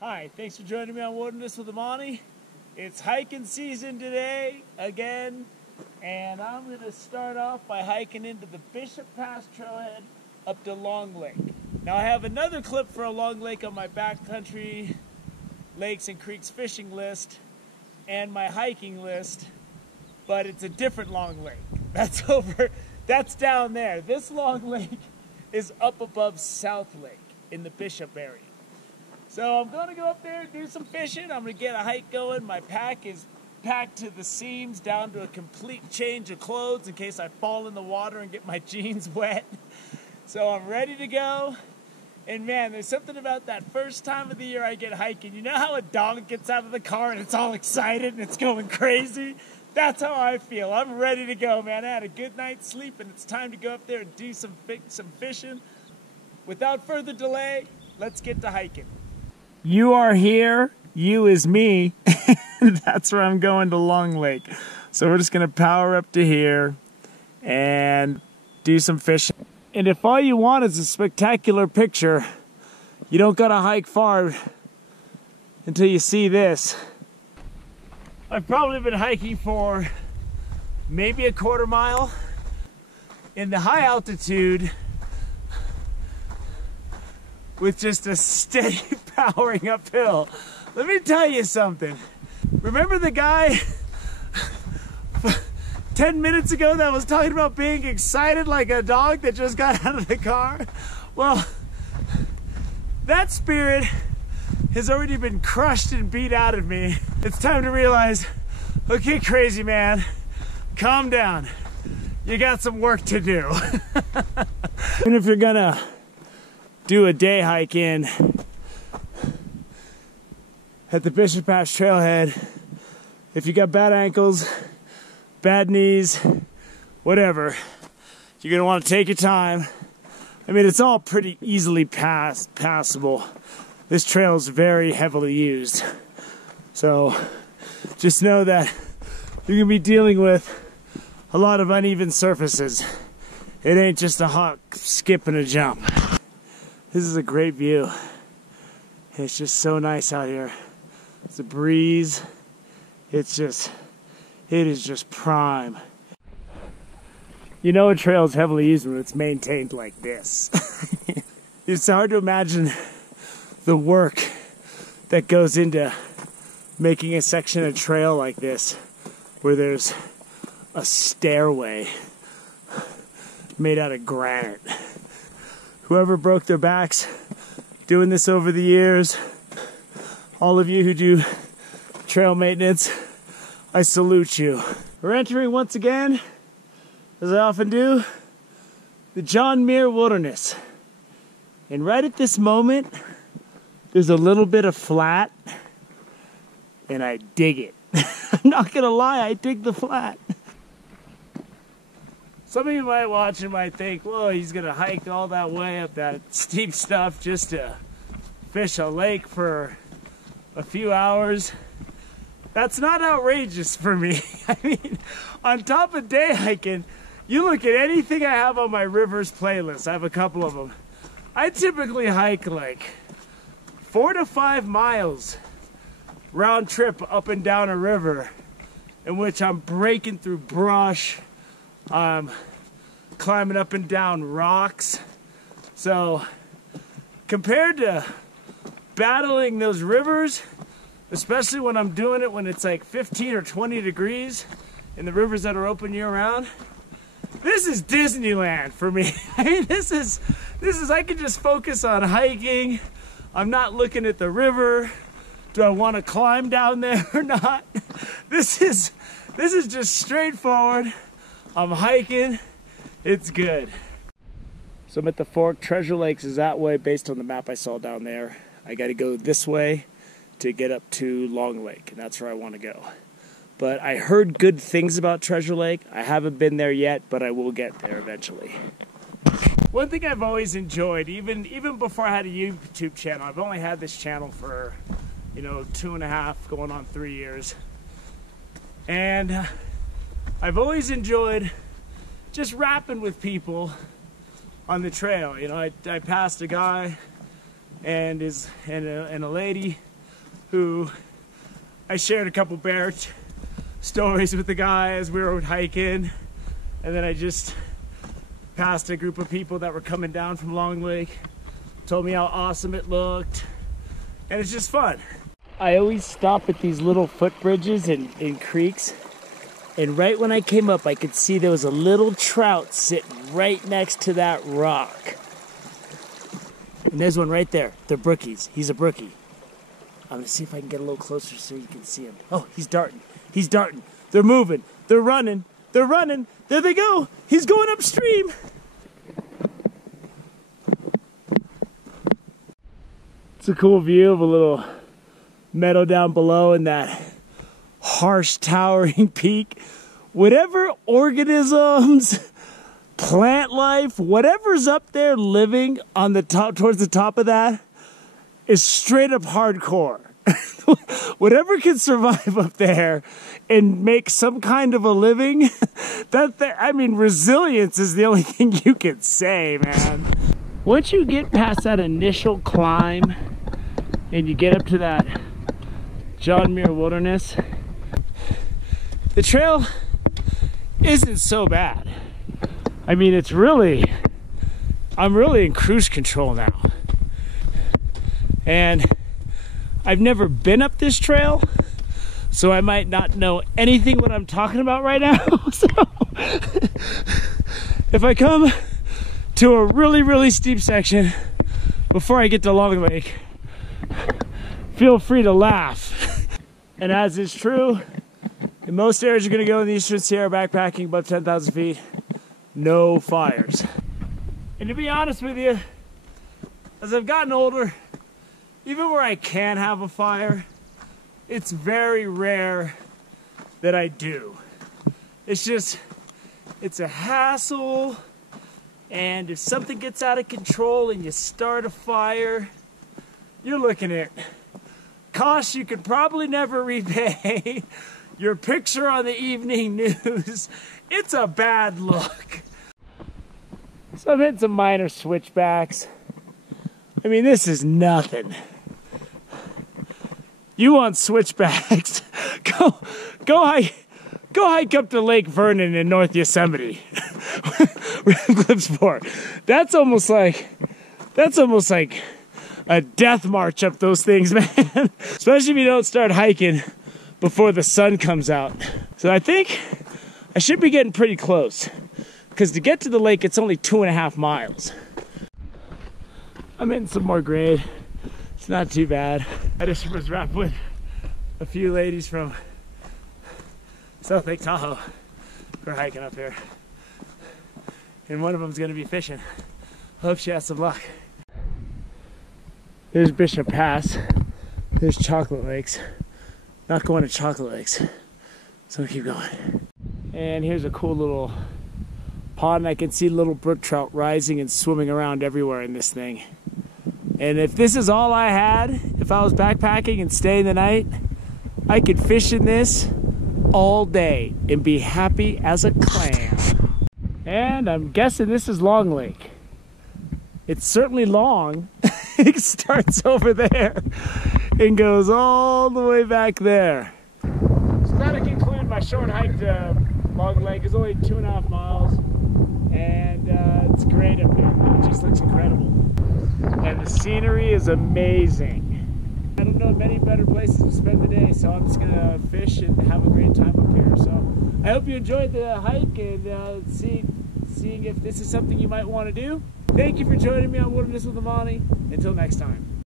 Hi, thanks for joining me on Wilderness with Amani. It's hiking season today again, and I'm going to start off by hiking into the Bishop Pass Trailhead up to Long Lake. Now I have another clip for a Long Lake on my backcountry lakes and creeks fishing list and my hiking list, but it's a different Long Lake. That's down there. This Long Lake is up above South Lake in the Bishop area. So I'm going to go up there and do some fishing. I'm going to get a hike going. My pack is packed to the seams, down to a complete change of clothes in case I fall in the water and get my jeans wet. So I'm ready to go. And man, there's something about that first time of the year I get hiking. You know how a dog gets out of the car and it's all excited and it's going crazy? That's how I feel. I'm ready to go, man. I had a good night's sleep and it's time to go up there and do some fishing. Without further delay, let's get to hiking. You are here, you is me. That's where I'm going to Long Lake. So we're just gonna power up to here and do some fishing. And if all you want is a spectacular picture, you don't gotta hike far until you see this. I've probably been hiking for maybe a quarter mile. In the high altitude, with just a steady powering uphill. Let me tell you something. Remember the guy 10 minutes ago that was talking about being excited like a dog that just got out of the car? Well, that spirit has already been crushed and beat out of me. It's time to realize, okay, crazy man, calm down. You got some work to do. Even if you're gonna do a day hike in at the Bishop Pass Trailhead, if you got bad ankles, bad knees, whatever, you're gonna want to take your time. I mean, it's all pretty easily passable. This trail is very heavily used. So just know that you're gonna be dealing with a lot of uneven surfaces. It ain't just a hop, skip, and a jump. This is a great view. It's just so nice out here. It's a breeze. It is just prime. You know a trail is heavily used when it's maintained like this. It's hard to imagine the work that goes into making a section of trail like this, where there's a stairway made out of granite. Whoever broke their backs doing this over the years, all of you who do trail maintenance, I salute you. We're entering once again, as I often do, the John Muir Wilderness. And right at this moment, there's a little bit of flat, and I dig it. I'm not gonna lie, I dig the flat. Some of you might watch and might think, whoa, he's gonna hike all that way up that steep stuff just to fish a lake for a few hours. That's not outrageous for me. I mean, on top of day hiking, you look at anything I have on my rivers playlist, I have a couple of them. I typically hike like 4 to 5 miles round trip up and down a river, in which I'm breaking through brush, climbing up and down rocks. So compared to battling those rivers, especially when I'm doing it when it's like 15 or 20 degrees in the rivers that are open year round, this is Disneyland for me. I mean, this is I can just focus on hiking. I'm not looking at the river. Do I want to climb down there or not? This is just straightforward. I'm hiking. It's good. So I'm at the fork. Treasure Lakes is that way based on the map I saw down there. I got to go this way to get up to Long Lake, and that's where I want to go. But I heard good things about Treasure Lake. I haven't been there yet, but I will get there eventually. One thing I've always enjoyed, even before I had a YouTube channel, I've only had this channel for, 2.5, going on 3 years. And I've always enjoyed just rapping with people on the trail. I passed a guy and a lady who I shared a couple bear stories with the guy as we were hiking, and then I just passed a group of people that were coming down from Long Lake, told me how awesome it looked, and it's just fun. I always stop at these little footbridges and creeks, and right when I came up I could see there was a little trout sitting right next to that rock. And there's one right there. They're brookies. He's a brookie. I'm gonna see if I can get a little closer so you can see him. Oh, he's darting. He's darting. They're moving. They're running. They're running. There they go. He's going upstream. It's a cool view of a little meadow down below and that harsh towering peak. Whatever organisms, plant life, whatever's up there living on the top, towards the top of that, is straight up hardcore. Whatever can survive up there and make some kind of a living, I mean, resilience is the only thing you can say, man. Once you get past that initial climb and you get up to that John Muir Wilderness, the trail isn't so bad. I mean, I'm really in cruise control now. And I've never been up this trail, so I might not know anything what I'm talking about right now. So if I come to a really, really steep section before I get to Long Lake, feel free to laugh. And as is true, in most areas you're gonna go in the Eastern Sierra backpacking above 10,000 feet, no fires. And to be honest with you, as I've gotten older, even where I can have a fire, it's very rare that I do. It's a hassle, and if something gets out of control and you start a fire, you're looking at costs you could probably never repay, your picture on the evening news. It's a bad look. So I'm hitting some minor switchbacks. I mean, this is nothing. You want switchbacks? Go hike up to Lake Vernon in North Yosemite. That's almost like a death march up those things, man. Especially if you don't start hiking before the sun comes out. So I think I should be getting pretty close, because to get to the lake, it's only 2.5 miles. I'm hitting some more grade. It's not too bad. I just was rapping with a few ladies from South Lake Tahoe who are hiking up here. And one of them's gonna be fishing. I hope she has some luck. There's Bishop Pass. There's Chocolate Lakes. Not going to Chocolate Lakes, so I'll keep going. And here's a cool little pond. I can see little brook trout rising and swimming around everywhere in this thing. And if this is all I had, if I was backpacking and staying the night, I could fish in this all day and be happy as a clam. And I'm guessing this is Long Lake. It's certainly long. It starts over there and goes all the way back there. So that'll conclude my short hike to Long Lake. It's only 2.5 miles, and it's great up here. It just looks incredible. And the scenery is amazing. I don't know many better places to spend the day, so I'm just gonna fish and have a great time up here. So I hope you enjoyed the hike, and seeing if this is something you might want to do. Thank you for joining me on Wilderness with Amani. Until next time.